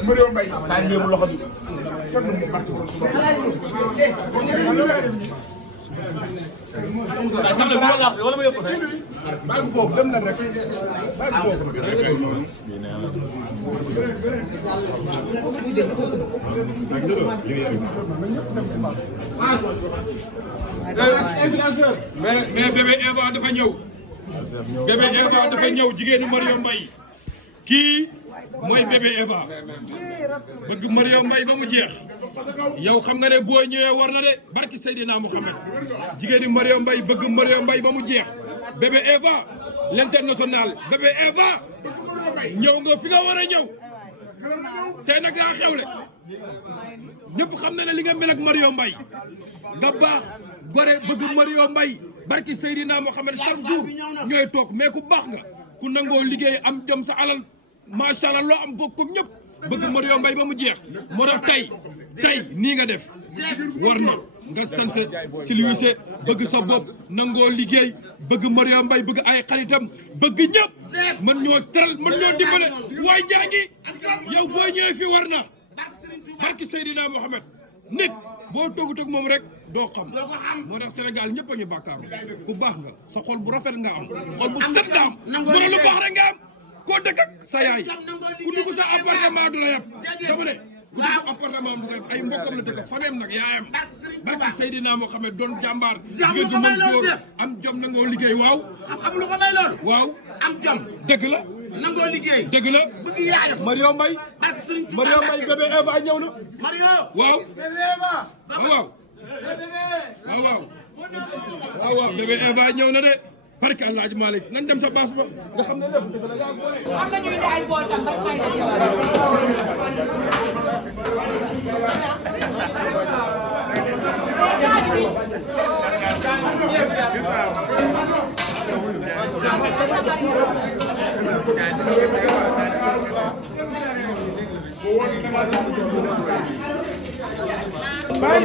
Mario Mbaye kaay ndéemu loxo bi kenn du mu parti bàyyi foofu dem na rek bàyyi foofu mais bébé Eva dafa ñëw bébé Eva dafa ñëw jigéenu Mario Mbaye kii mooy bébé Eva bëgg Mario Mbaye ba mu jeex yow xam nga ne boo ñëwee war na de barki Seydina Mohamed jigéenu Mario Mbaye bëgg Mario Mbaye ba mu jeex bébé Eva l'international bébé Eva ñëw nga fi nga war a ñëw tey nag nga xewle ñëpp xam na ne li nga mel ak Mario Mbaye nga baax gore bëgg Mario Mbaye barki Seydina Mohamed chaque jour ñooy toog mais ku baax nga ku nangoo liggéey am jëm sa alal macha allah loo am bokk ñëpp bëgg Mario Mbaye ba mu jeex moo tax tey nii nga def war na nga sanse silwise bëgg sa bopp nangoo liggéey bëgg Mario Mbaye bëgg ay xaritam bëgg ñëpp man ñoo teral man ñoo dimbale waaye jàngi yow boo ñëwee fi war na barki Seydina Mohamed nit boo toogut ak moom rek doo xam moo tax Sénégal ñëpp a ñu bàkkaaru ku baax nga sa xol bu rafet nga am xol bu set nga am mu ne lu baax rek nga am koo dëkk ak sa yaay ku dugg sa appartement du la yab dama ne ku dugg appartement du la yab ay mbokkam la dëkk fameem nag yaayam barki Seydina moo xam ne doon jàmbaar jigéen du mën góor am jom nangoo liggéey waaw xam lu ko may loolu waaw am jom dëgg la nangoo liggéay dëgg la bëgg yaayam Mario Mbaye Mario Mbaye bébé Eva ñëw na Mario waaw bébé Eva waaw waaw bébé Eva ñëw na de barke Alaaji Malick nañ dem sa baas ba nga xam ne lépp dafa la ngaa boole. am na ñuy ay bool tam bañ may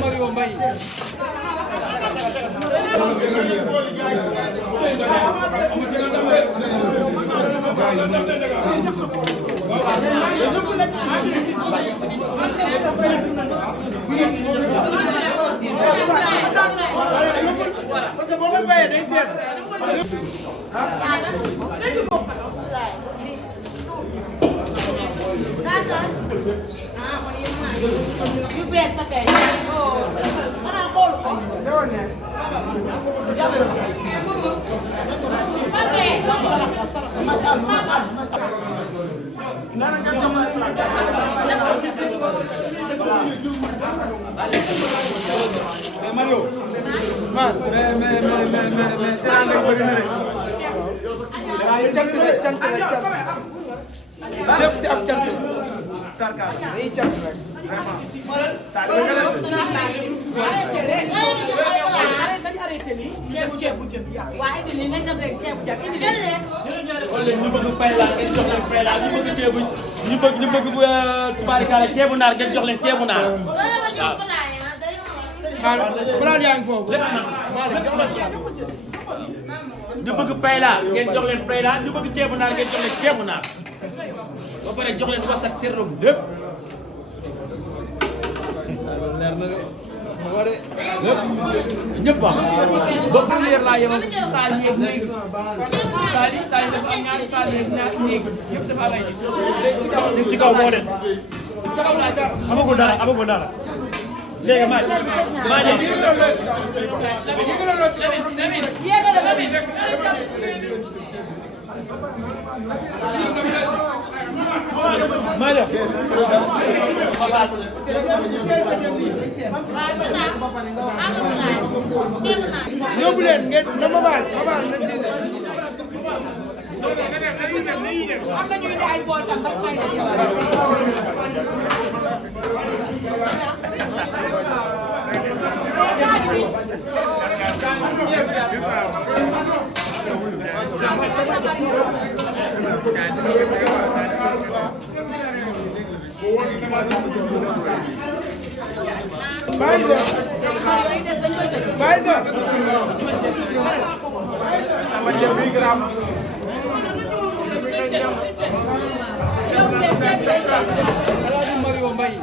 Mario Mbaye parce que boo ko bayee day seet yu bees na kay xanaa xool ko mais Mario Mass mais teraanga yi bëri na de cant lépp si ab cant la day cant rek waaye indi nii nañ dem rek ceebu jën indi leen. wala ñu bëgg payla ngeen jox leen payla ñu bëgg ceebu ñu bëgg tubaarikàlla ceebu naar ngeen jox leen ceebu naar. xaar plan yaa ngi foofu ñu bëgg payla ngeen jox leen payla ñu bëgg ceebu naar ngeen jox leen ceebu naar ba pare jox leen was ak serrom lépp. leer na de ñëpp ah ba première laa yemal saal yeeg néeg saal yi dafa am ñaari saal yeeg ñaari néeg yëpp dafa am ay nit ci kaw moo des ci kaw laa dara amagul dara léegi maa yóbbu leen ngeen na ma baal na am na ñuy ay bool tam bañ may Thank you. bàyyi sa bàyyi sa Mario Mbaye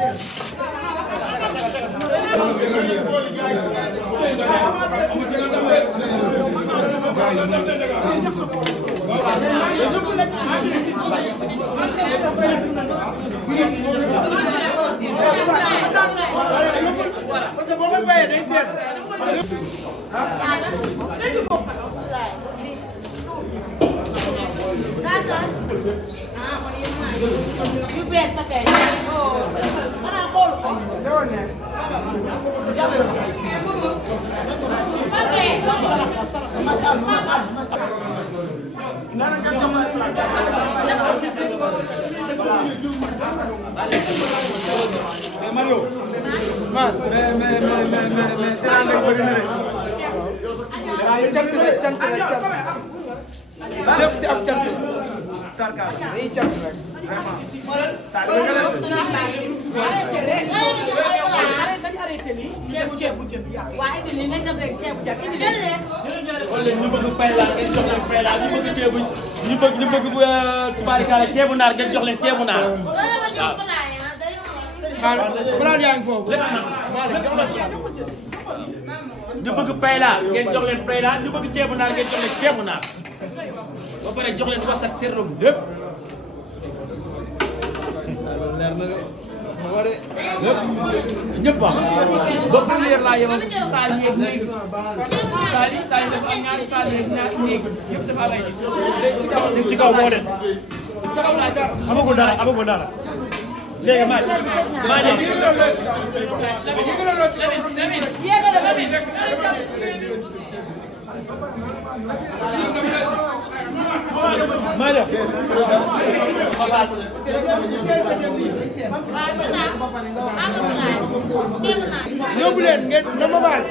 parce que boo ko bayee day seet yu bees na kay xanaa xool ko Mario Mas mais teraanga bëri na de cant la lépp si ab cant la day cant rek waaye indi nii nañ def rek ceebu jën indi leen. wala ñu bëgg payla ngeen jox leen payla ñu bëgg ceebu ñu bëgg tubaarikaale ceebu naar ngeen jox leen ceebu naar. waaw palaat yaa ngi foofu ñu bëgg payla ngeen jox leen payla ñu bëgg ceebu naar ngeen jox leen ceebu naar ba pare jox leen was ak serrom lépp. ñëpp ah ba première laa yemal saal yeeg néeg saal yi dafa am ñaari saal yeeg ñaari néeg yëpp dafa am ay nit ci kaw moo des amagul dara léegi maa yóbbu leen ngeen na ma baal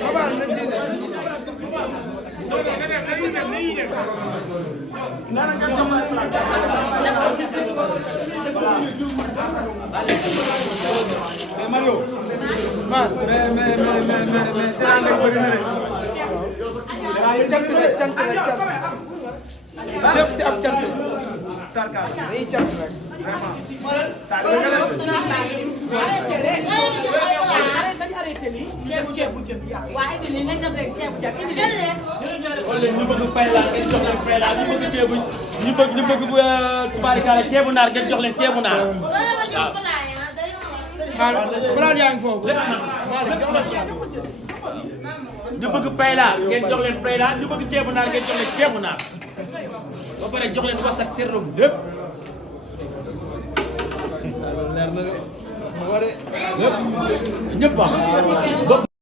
Mario Mas mais teraanga bëri na de cant la lépp si ab cant la day cant rek waaye indi nii nañ def rek ceebu jën indi leen. wala ñu bëgg payla ngeen jox leen payla ñu bëgg ceebu ñu bëgg tubaarikaale ceebu naar ngeen jox leen ceebu naar. waaw palaat yaa ngi foofu ñu bëgg payla ngeen jox leen payla ñu bëgg ceebu naar ngeen jox leen ceebu naar ba pare jox leen was ak serrom lépp. ñëpp ah.